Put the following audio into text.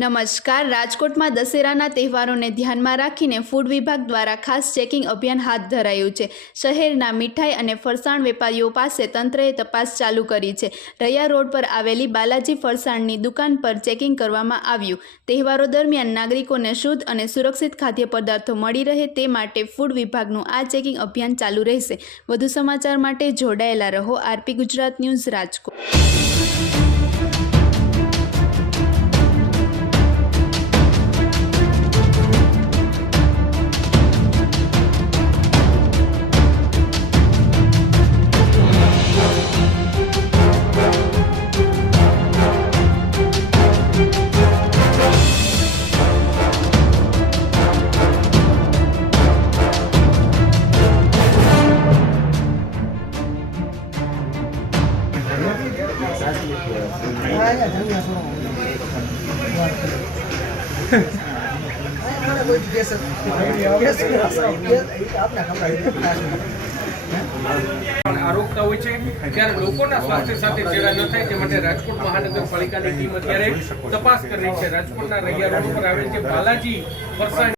નમસ્કાર. રાજકોટમાં દશેરાના તહેવારોને ધ્યાનમાં રાખીને ફૂડ વિભાગ દ્વારા ખાસ ચેકિંગ અભિયાન હાથ ધરાયું છે. શહેરના મીઠાઈ અને ફરસાણ વેપારીઓ પાસે તંત્રએ તપાસ ચાલુ કરી છે. રૈયા રોડ પર આવેલી બાલાજી ફરસાણની દુકાન પર ચેકિંગ કરવામાં આવ્યું. તહેવારો દરમિયાન નાગરિકોને શુદ્ધ અને સુરક્ષિત ખાદ્ય પદાર્થો મળી રહે તે માટે ફૂડ વિભાગનું આ ચેકિંગ અભિયાન ચાલુ રહેશે. વધુ સમાચાર માટે જોડાયેલા રહો. RP Gujarat news, Rajkot. આરોગતા હોય છે ત્યારે લોકોના સ્વાસ્થ્ય સાથે ચેડા ન થાય તે માટે રાજકોટ મહાનગરપાલિકાની ટીમ અત્યારે તપાસ કરી રહી છે. રાજકોટના રૈયા રોડ પર આવેલ છે બાલાજી ફરસાણ